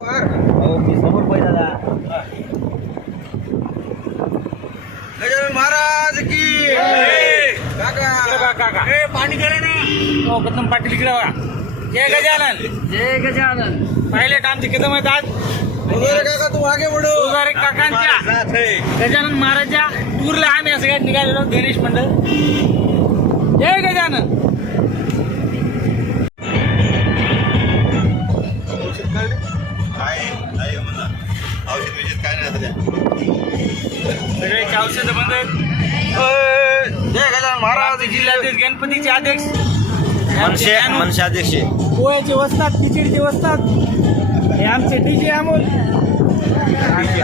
समोर पहिला गजानन महाराज की काका पाणी करा ना. कदम पाटील इकडे बघा. जय गजानन. जय गजानन. पायलट आमचे कदम आहेत आज. काका तू आगे बढो. काकांच्या गजानन महाराजच्या टूरला आम्ही सगळ्यात निघालेलो गणेश मंडळ. जय गजानन. सगळ्याचे औषध बंद आहेत. जय गजानन महाराज. जिल्ह्यातील गणपतीचे अध्यक्ष मनसे अध्यक्ष पोह्याचे वसतात, खिचडीचे वसतात. हे आमचे डीजे अमोल, हे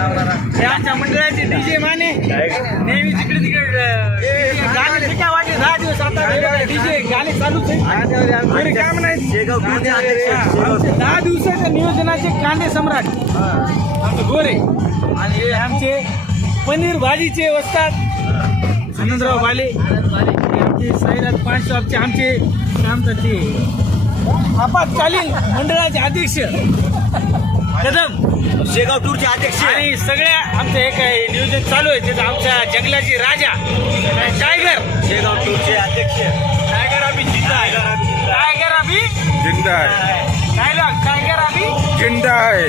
आमच्या मंडळाचे डीजे माने. नेहमी तिकडे तिकडे गाणे शिका वाटले 10 दिवस आता डीजे गाणे चालूच आहे. काम नाही. 10 दिवसाच्या नियोजनाचे कांदे सम्राट आमचे गोरे. आणि हे आमचे पनीर भाजीचे वसतात आनंदराव बाले. आमचे साईराज पान शॉपचे आमचे ते आपत्कालीन मंडळाचे अध्यक्ष कदम, शेगाव टूरचे अध्यक्ष आणि सगळ्या आमचं एक नियोजन चालू आहे त्याचं. आमच्या जंगलाची राजा टायगर, शेगाव टूरचे अध्यक्ष टायगर अभि जिंदा आहे. टायगर अभि जिंदा है. डायलॉग टायगर अभि जिंदा है.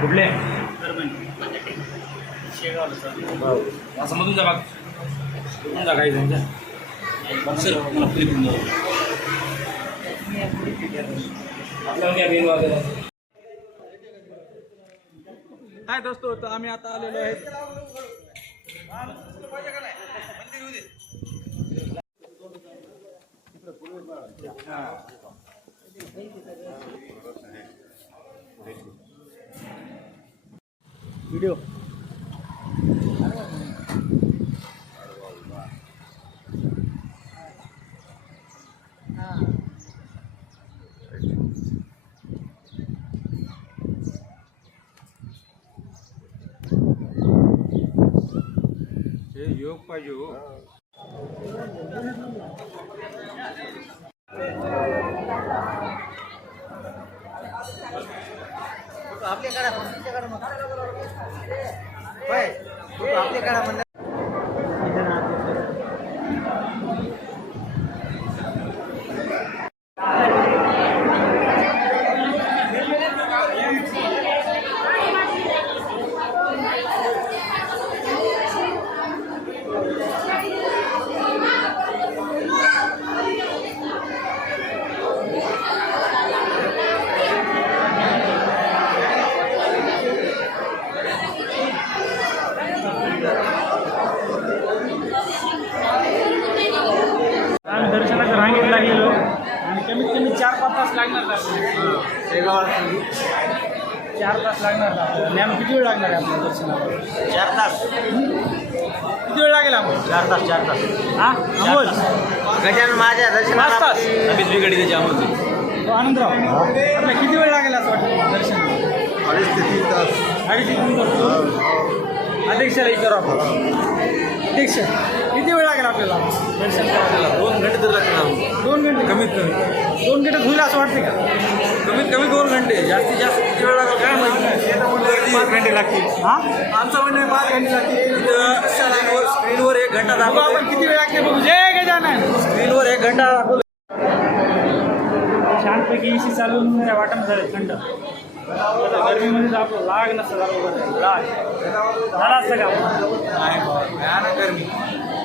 कुठले शेगावला असं मधून जा बाग मधून जा काही त्यांच्या हाय दोस्तो. तर आम्ही आता आलेलो आहे व्हिडिओ. योग पाहिजे हो. आपल्याकडे म्हणलं दर्शनाच्या रांगेत लागलेलो आणि कमीत कमी 4-5 तास लागणार. शेगाव 4 तास लागणार. आपल्याला किती वेळ लागणार आहे आपल्या दर्शनाला? 4 तास. किती वेळ लागेल आपण? 4 तास. हा अमोल गजानन माझ्या 5 दर्शनाला तास. अभित बिगडी त्याची अमोल. तो आनंदराव आपल्याला किती वेळ लागेल असं वाटतं दर्शन? 2.5 ते 3 तास. 2.5 ते 3 तास. अध्यक्षाला विचारू आपण. अध्यक्ष किती वेळ लागेल आपल्याला दर्शन करायला? 2 घंटे तर लागणार. 2 घंटे कमीत कमी. 2 घंटे होईल असं वाटते का? कमीत कमी 2 घंटे. जास्तीत जास्त किती वेळ लागेल काय माहिती. 5 घंटे लागतील. हां आमचं म्हणणं 5 घंटे लागतील. स्क्रीनवर 1 घंटा बघू दाखवतो. आपण किती वेळ लागते बघू. जय गजानन. स्क्रीनवर 1 घंटा दाखवतो. छानपैकी एसी चालून वाटण झाले थंड. गरमीमध्ये आपलं लाग नसतं लाग झाला असतं का? भयानक गरमी.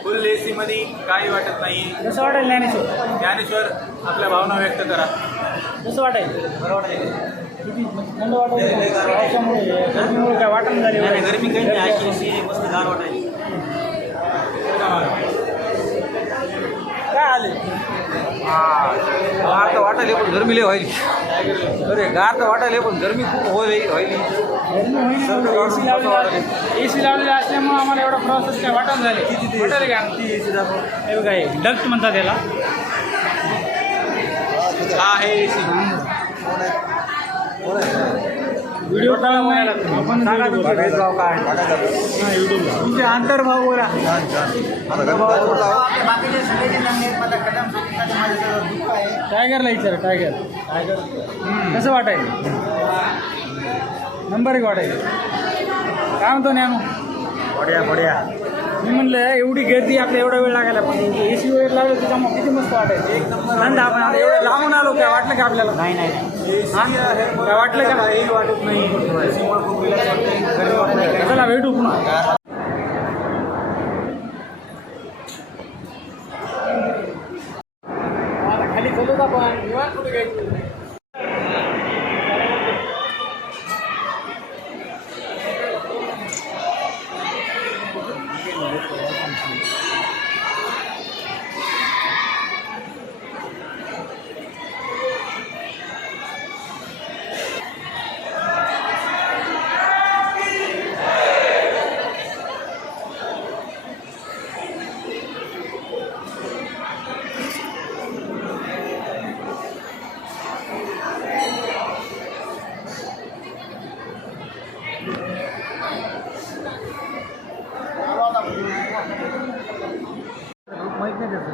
फुल एसी मध्ये काही वाटत नाही. कसं वाटेल ज्ञानेश्वर? ज्ञानेश्वर आपल्या भावना व्यक्त करा. कसं वाटेल? बरं वाटेल. किती थंड वाटेल पावसामुळे गरमीमुळे काय वाटण झाले? गरमी काही नाही. एसी मस्त गार वाटायची. काय आले गार तर वाटायला पण गरमीले व्हायली. अरे गार तर वाटायला पण गरमी खूप व्हायली. एसी लावलेली असल्यामुळे आम्हाला एवढा प्रवास काय वाटत झाले. वाटायला का हे बघा हे डक्ट म्हणतात त्याला. हा हे एसी व्हिडिओ आपण सांगा तुमचे भेदभाव काय तुमचे अंतर्भाव बोला. टायगरला विचारा. टायगर कसं वाटायचं? नंबर 1 वाटायचं. काय म्हणतो ज्ञानू? बढ्या मी म्हणलं एवढी गर्दी आपल्या एवढा वेळ लागायला पण एसी वगैरे लावलं त्याच्यामुळे किती मस्त वाटायचं. एक नंबर. आपण आता एवढं लांबून आलो काय वाटलं का आपल्याला? नाही काय वाटलं का? वाटत नाही. चला भेटू पुन्हा. खाली चलू आपण निवांत कुठे घ्यायचं. माहित नाही त्याचं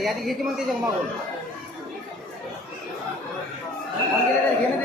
यादी घ्यायची मग त्याच्या मागून घेणं